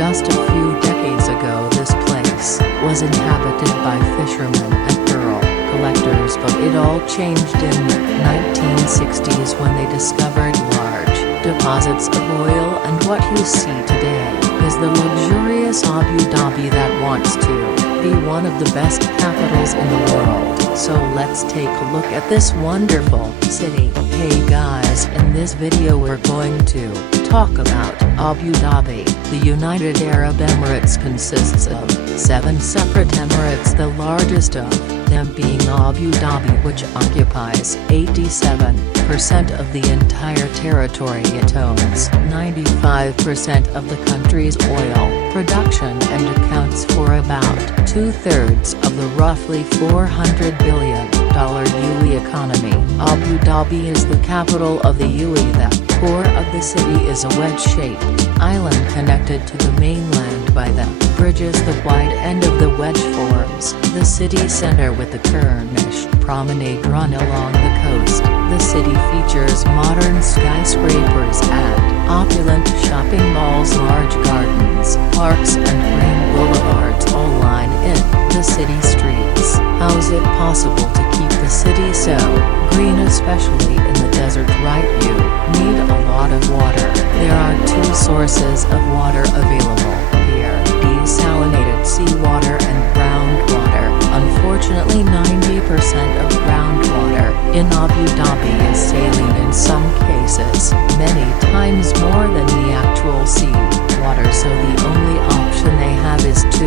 Just a few decades ago this place was inhabited by fishermen and pearl collectors, but it all changed in the 1960s when they discovered large deposits of oil, and what you see today is the luxurious Abu Dhabi that wants to be one of the best capitals in the world. So let's take a look at this wonderful city. Hey guys, in this video we're going to talk about Abu Dhabi. The United Arab Emirates consists of 7 separate emirates, the largest of them being Abu Dhabi, which occupies 87% of the entire territory. It owns 95% of the country's oil production and accounts for about 2/3 of the roughly $400 billion UAE economy. Abu Dhabi is the capital of the UAE. The core of the city is a wedge-shaped island connected to the mainland by the bridges. The wide end of the wedge forms the city center with the Corniche promenade run along the coast. The city features modern skyscrapers and opulent shopping malls, large gardens, parks and green boulevards all line in the city streets. How is it possible to keep the city so green, especially in the desert? Right, you need a lot of water. There are 2 sources of water available here: desalinated seawater and groundwater. Unfortunately, 90% of groundwater in Abu Dhabi is saline in some cases, many times more than the actual sea water, so the only option they have is to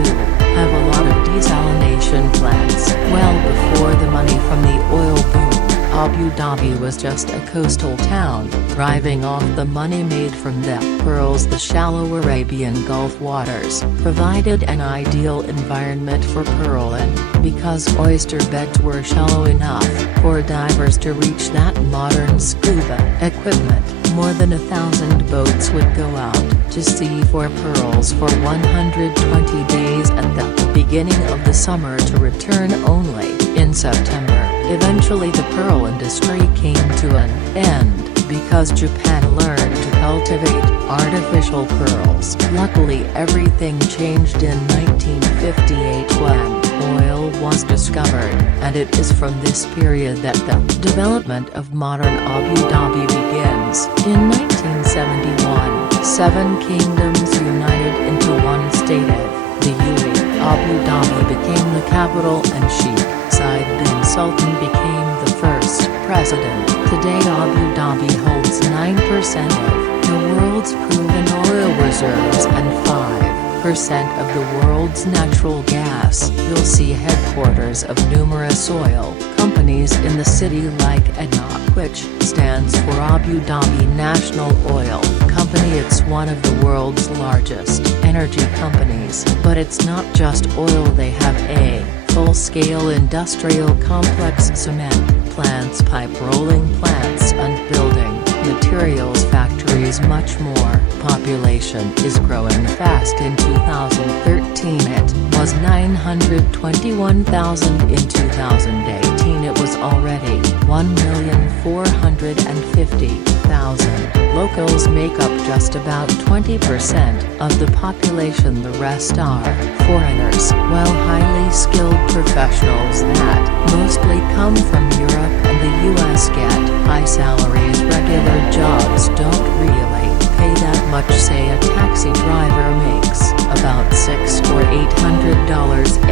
have a lot of desalination plants. Well, before the money from the oil boom, Abu Dhabi was just a coastal town, thriving off the money made from the pearls. The shallow Arabian Gulf waters provided an ideal environment for pearling, because oyster beds were shallow enough for divers to reach that modern scuba equipment. More than 1,000 boats would go out to sea for pearls for 120 days at the beginning of the summer to return only in September. Eventually the pearl industry came to an end because Japan learned to cultivate artificial pearls. Luckily everything changed in 1958 when oil was discovered, and it is from this period that the development of modern Abu Dhabi begins. In 1971, 7 kingdoms united into one state of the UAE. Abu Dhabi became the capital and Sheikh Zayed bin Sultan became the first president. Today Abu Dhabi holds 9% of the world's proven oil reserves and 5% of the world's natural gas. You'll see headquarters of numerous oil companies in the city like EDNOC, which stands for Abu Dhabi National Oil Company. It's one of the world's largest energy companies, but it's not just oil. They have a full-scale industrial complex, cement plants, pipe rolling plants and building materials factories, much more. Population is growing fast. In 2013 it was 921,000. In 2018 it was already 1,450,000. Locals make up just about 20% of the population. The rest are foreigners, while highly skilled professionals that mostly come from Europe and the US get high salaries. Regular jobs don't really pay that much. Say a taxi driver makes about $600 or $800 a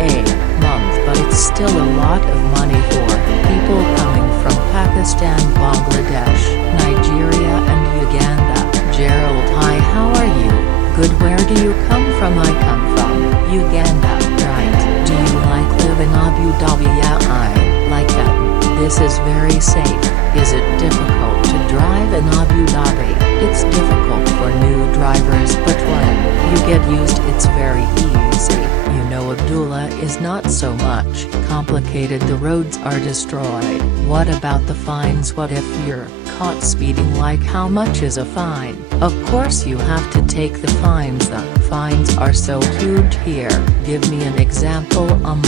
month, but it's still a lot of money for people coming from Pakistan, Bangladesh, Nigeria and Uganda. Gerald, hi, how are you? Good. Where do you come from? I come from Uganda. Right. Do you like live in Abu Dhabi? Yeah, I like it. This is very safe. Is it difficult to drive in Abu Dhabi? It's difficult for new drivers, but when you get used it's very easy. You know, Abdullah, is not so much complicated. The roads are destroyed. What about the fines? What if you're caught speeding? Like, how much is a fine? Of course you have to take the fines. The fines are so huge here. Give me an example.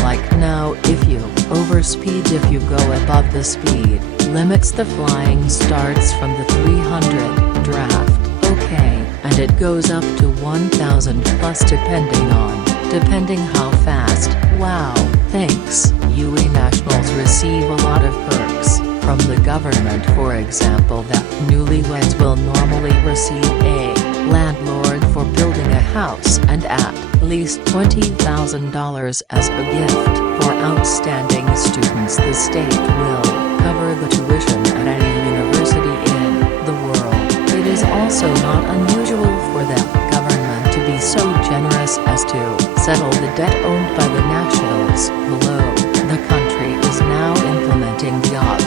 Like now, if you overspeed, if you go above the speed limits, the flying starts from the 300 draft. Okay, and and it goes up to 1,000 plus depending how fast. Wow, thanks. UAE nationals receive a lot of perks from the government. For example, that newlyweds will normally receive a landlord for building a house and at least $20,000 as a gift. For outstanding students, the state will cover the tuition at any university in the world. It is also not unusual for the government to be so generous as to settle the debt owned by the nationals. Below, the country is now implementing the Abu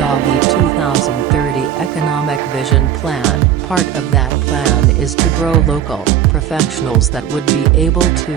Dhabi 2030 Economic Vision Plan. Part of that plan is to grow local professionals that would be able to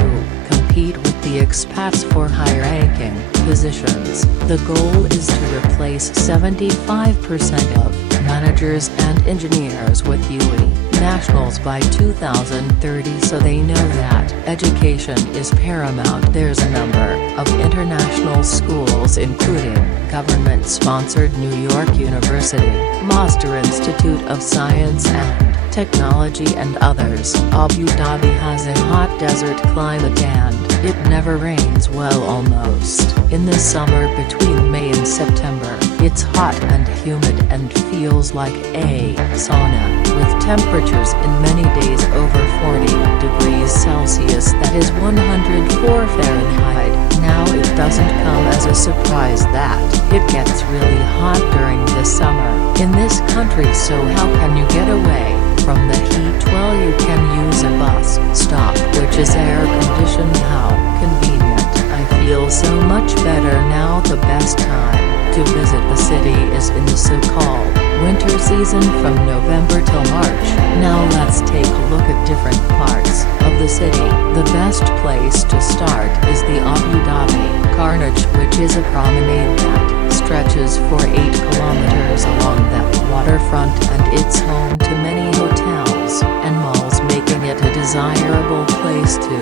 compete with the expats for high-ranking positions. The goal is to replace 75% of managers and engineers with UAE nationals by 2030, so they know that education is paramount. There's a number of international schools including government-sponsored New York University, Master Institute of Science and Technology and others. Abu Dhabi has a hot desert climate and it never rains well almost. In the summer between May and September, it's hot and humid and feels like a sauna, with temperatures in many days over 40 degrees Celsius, that is 104 Fahrenheit. Now it doesn't come as a surprise that it gets really hot during the summer in this country, so how can you get away from the heat? Well, you can use a bus stop which is air conditioned. How convenient. I feel so much better now. The best time to visit the city is in the so-called winter season from November till March. Now let's take a look at different parts of the city. The best place to start is the Abu Dhabi Carnage, which is a promenade that stretches for 8 kilometers along the waterfront, and it's home to many hotels and malls, making it a desirable place to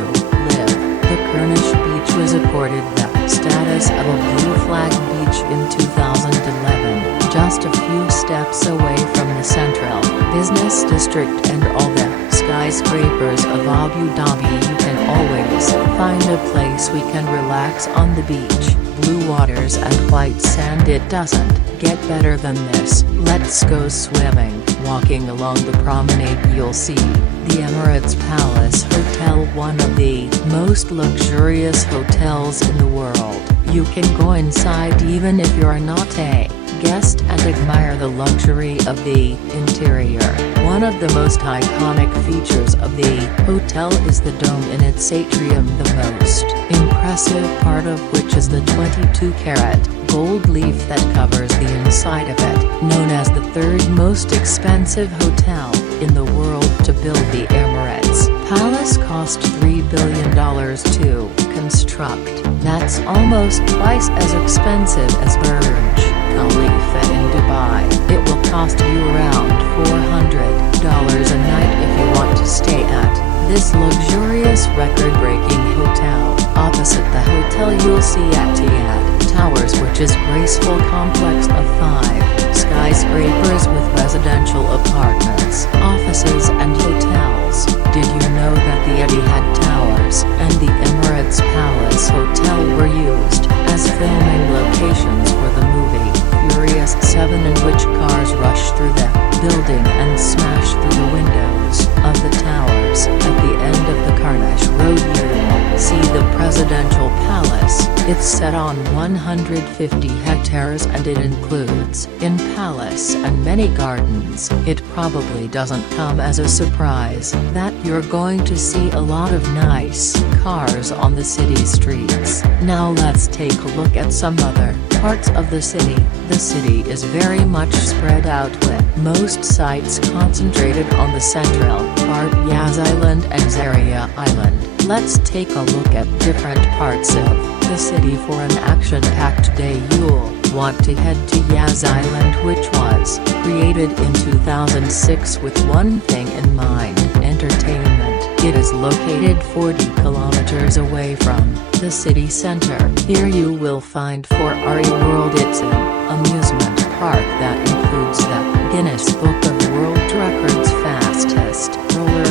live. The Carnage Beach was accorded the status of a blue flag beach in 2011, just a few steps away from the central business district and all the skyscrapers of Abu Dhabi. You can always find a place we can relax on the beach. Blue waters and white sand, it doesn't get better than this. Let's go swimming. Walking along the promenade you'll see the Emirates Palace Hotel, one of the most luxurious hotels in the world. You can go inside even if you're not a guest and admire the luxury of the interior. One of the most iconic features of the hotel is the dome in its atrium, the most impressive part of which is the 22-carat gold leaf that covers the inside of it. Known as the third most expensive hotel in the world to build, the Emirates Palace cost $3 billion to construct. That's almost twice as expensive as Burj Khalifa in Dubai. It will cost you around $400 a night if you want to stay at this luxurious record-breaking hotel. Opposite the hotel you'll see Etihad Towers, which is graceful complex of 5 skyscrapers with residential apartments, offices and hotels. Did you know that the Etihad Towers and the Emirates Palace Hotel were used as filming locations for the movie Furious 7, in which cars rush through the building and smash through the windows of the towers? At the end of the Carnage Road you will see the Presidential Palace. It's set on 150 hectares and it includes in palace and many gardens. It probably doesn't come as a surprise that you're going to see a lot of nice cars on the city streets. Now let's take a look at some other parts of the city. The city is very much spread out, with most sites concentrated on the central part, Yas Island and Zaria Island. Let's take a look at different parts of the city. For an action-packed day you'll want to head to Yas Island, which was created in 2006 with one thing in mind: entertainment. It is located 40 kilometers away from the city center. Here you will find Ferrari World. It's an amusement park that includes the Guinness Book of World Records fastest roller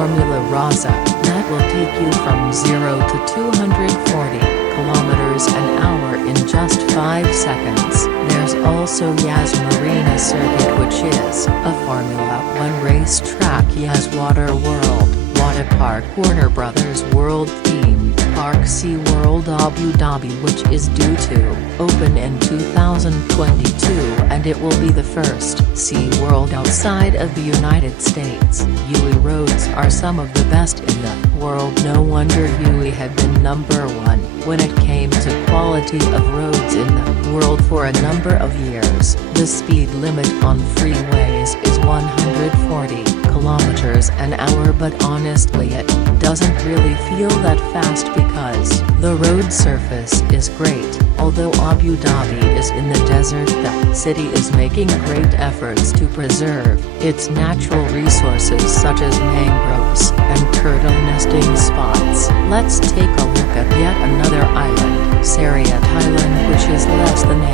Formula Rossa, that will take you from 0 to 240 kilometers an hour in just 5 seconds. There's also Yas Marina Circuit, which is a Formula 1 racetrack. Yas Waterworld, Water Park, Warner Brothers World themed park. SeaWorld Abu Dhabi, which is due to open in 2022, and it will be the first SeaWorld outside of the United States. UAE roads are some of the best in the world. No wonder UAE had been #1 when it came to quality of roads in the world for a number of years. The speed limit on freeways is 140 kilometers an hour, but honestly it doesn't really feel that fast because the road surface is great. Although Abu Dhabi is in the desert, the city is making great efforts to preserve its natural resources such as mangroves and turtle nesting spots. Let's take a look at yet another island, Sheikh Island, which is less than a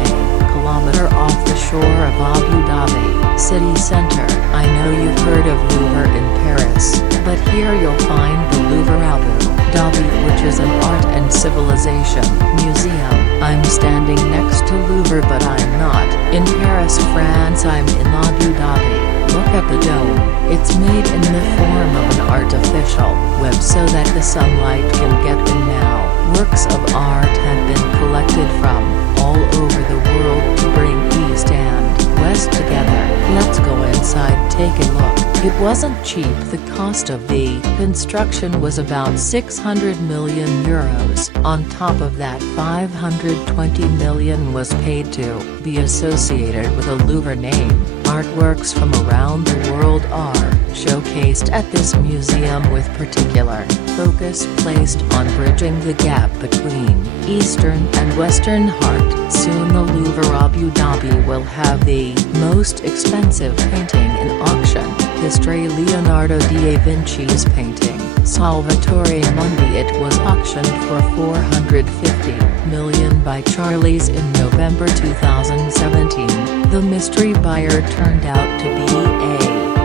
kilometer off the shore of Abu Dhabi city center. I know you've heard of Louvre in Paris, but here you'll find the Louvre Abu Dhabi, which is an art and civilization museum. I'm standing next to Louvre, but I'm not in Paris, France. I'm in Abu Dhabi. Look at the dome. It's made in the form of an artificial web so that the sunlight can get in now. Works of art have been collected from all over the world to bring East and West together. Let's go inside, take a look. It wasn't cheap. The cost of the construction was about 600 million euros. On top of that, 520 million was paid to be associated with a Louvre name. Artworks from around the world are showcased at this museum, with particular focus placed on bridging the gap between Eastern and Western art. Soon the Louvre Abu Dhabi will have the most expensive painting in auction history, Leonardo da Vinci's painting, Salvatore Mundi. It was auctioned for 450 million by Charlie's in November 2017. The mystery buyer turned out to be a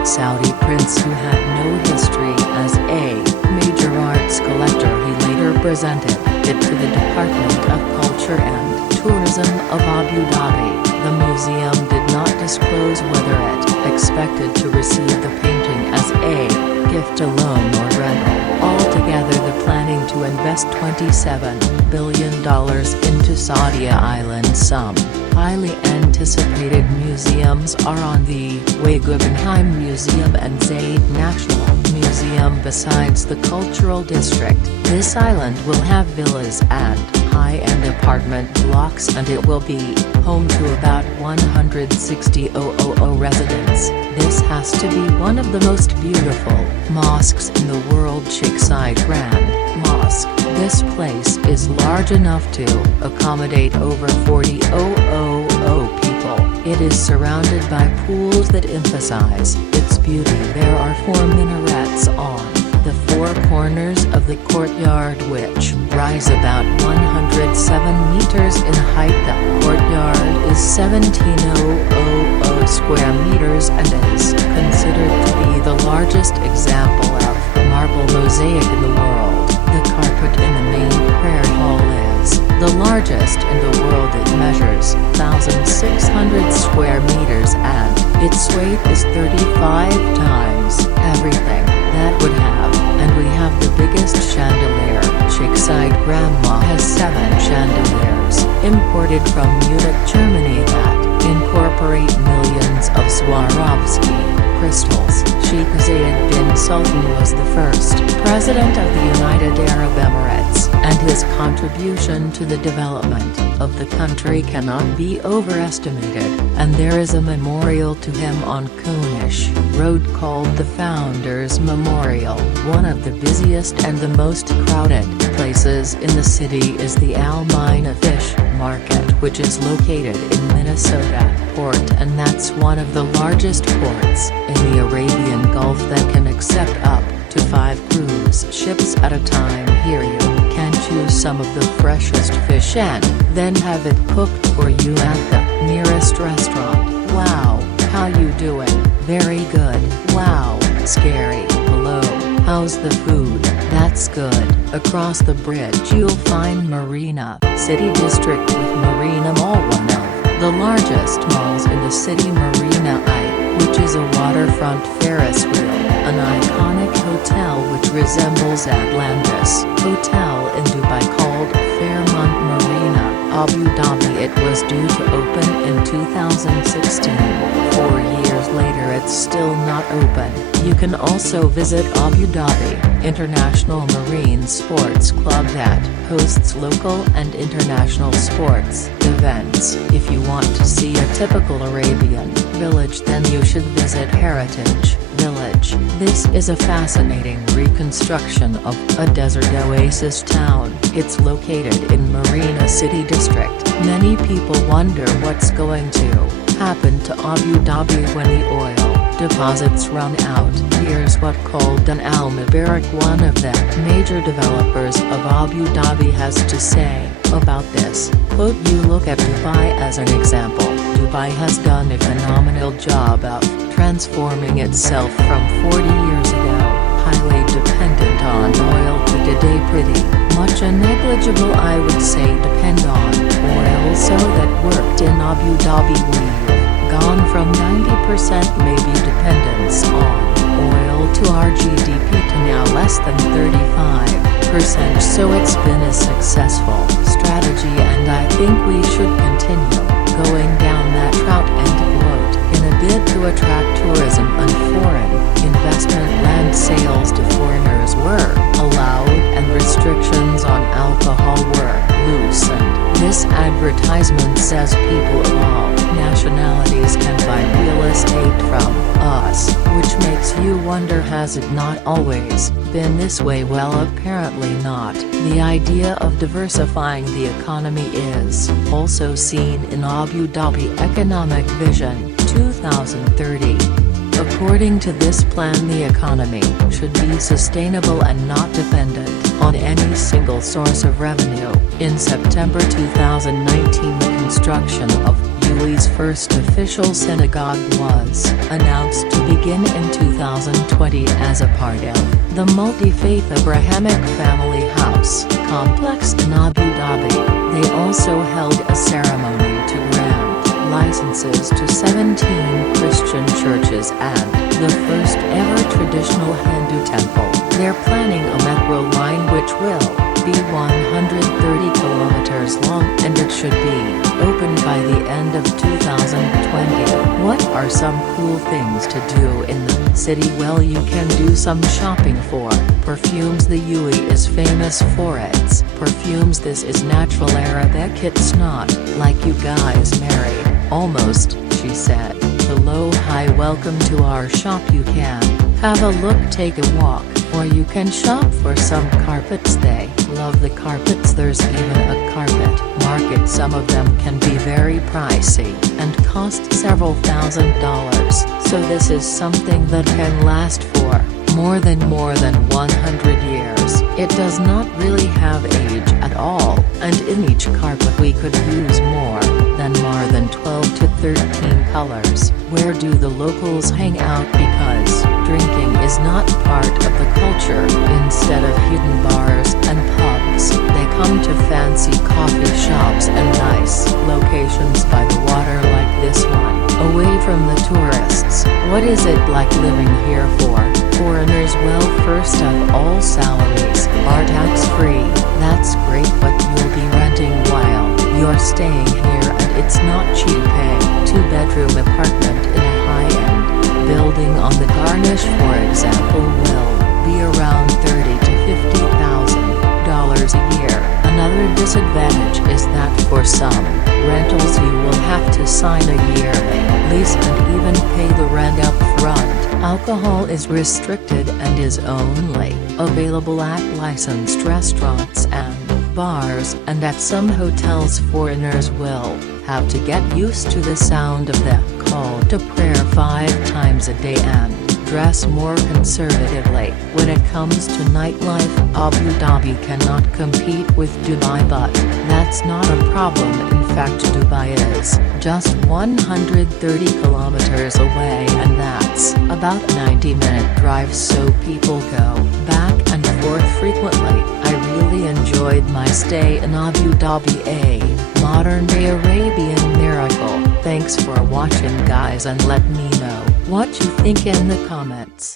Saudi prince who had no history as a major arts collector. He later presented it to the Department of Culture and Tourism of Abu Dhabi. The museum did not disclose whether it expected to receive the painting as a gift, a loan, or rental. Altogether, the planning to invest $27 billion into Saudi Island. Some highly anticipated museums are on the way: Guggenheim Museum and Zayed National Museum. Besides the cultural district, this island will have villas and high-end apartment blocks, and it will be home to about 160,000 residents. This has to be one of the most beautiful mosques in the world. Sheikh Zayed Grand Mosque. This place is large enough to accommodate over 40,000 people. It is surrounded by pools that emphasize its beauty. There are 4 minarets on the 4 corners of the courtyard, which rise about 107 meters in height. The courtyard is 17,000 square meters and is considered to be the largest example of marble mosaic in the world. The carpet in the main prayer hall is the largest in the world. It measures 1,600 square meters and its weight is 35 times everything that would have. And we have the biggest chandelier. Sheikh Zayed Grand Mosque has 7 chandeliers imported from Munich, Germany, that incorporate millions of Swarovski crystals. Sheikh Zayed bin Sultan was the first president of the United Arab Emirates, and his contribution to the development of the country cannot be overestimated, and there is a memorial to him on Corniche Road called the Founders Memorial. One of the busiest and the most crowded places in the city is the Al Mina Fish Market, which is located in Minnesota Port, and that's one of the largest ports in the Arabian Gulf that can accept up to 5 cruise ships at a time. Here you can choose some of the freshest fish and then have it cooked for you at the nearest restaurant. Wow, how you doing? Very good. Wow, scary. Hello, how How's the food? That's good. Across the bridge you'll find Marina City District with Marina Mall, one of the largest malls in the city. Marina I, which is a waterfront Ferris wheel, an iconic hotel which resembles Atlantis Hotel in Dubai called Fairmont Marina, Abu Dhabi. It was due to open in 2016. 4 years later it's still not open. You can also visit Abu Dhabi International Marine Sports Club that hosts local and international sports events. If you want to see a typical Arabian village, then you should visit Heritage Village. This is a fascinating reconstruction of a desert oasis town. It's located in Marina City District. Many people wonder what's going to happen to Abu Dhabi when the oil deposits run out. Here's what Khaldan Al Mubarak, one of the major developers of Abu Dhabi, has to say about this. Quote, "You look at Dubai as an example. Dubai has done a phenomenal job of transforming itself from 40 years ago, highly dependent on oil, to today pretty much a negligible, I would say, depend on oil. So that worked in Abu Dhabi. We've gone from 90% maybe dependence on oil to our GDP to now less than 35%. So it's been a successful strategy, and I think we should continue going down that route." End quote. In a bid to attract tourism and foreign investment, land sales to foreigners were allowed and restrictions on alcohol were loosened. This advertisement says people of all nationalities can buy real estate from us, which makes you wonder, has it not always been this way? Well, apparently not. The idea of diversifying the economy is also seen in Abu Dhabi Economic Vision 2030. According to this plan, the economy should be sustainable and not dependent on any single source of revenue. In September 2019, the construction of UAE's first official synagogue was announced to begin in 2020 as a part of the multi-faith Abrahamic Family House complex in Abu Dhabi. They also held a ceremony to grant licenses to 17 Christian churches and the first ever traditional Hindu temple. They're planning a metro line which will be 130 kilometers long, and it should be open by the end of 2020. What are some cool things to do in the city? Well, you can do some shopping for perfumes. The UAE is famous for its perfumes. This is natural Arabic. It's not like you guys married. Almost, she said. Hello, hi, welcome to our shop. You can have a look, take a walk, or you can shop for some carpets. They love the carpets. There's even a carpet market. Some of them can be very pricey and cost several $1,000s. So this is something that can last for more than 100 years. It does not really have age at all, and in each carpet we could use more than 12 to 13 colors. Where do the locals hang out? Because drinking is not part of the culture. Instead of hidden bars and pubs, they come to fancy coffee shops and nice locations by the water like this one, away from the tourists. What is it like living here for foreigners? Well, first of all, salaries are tax-free. That's great, but you'll be renting while you're staying here, and it's not cheap. A 2-bedroom apartment in a high-end building on the Garnish, for example, will be around $30,000 to $50,000 a year. Another disadvantage is that for some rentals you will have to sign a yearly lease and even pay the rent up front. Alcohol is restricted and is only available at licensed restaurants and bars, and at some hotels foreigners will have to get used to the sound of the call to prayer 5 times a day and dress more conservatively. When it comes to nightlife, Abu Dhabi cannot compete with Dubai, but that's not a problem. In fact, Dubai is just 130 kilometers away, and that's about 90-minute drive, so people go back and forth frequently. I really enjoyed my stay in Abu Dhabi, a modern-day Arabian miracle. Thanks for watching, guys, and let me know what you think in the comments.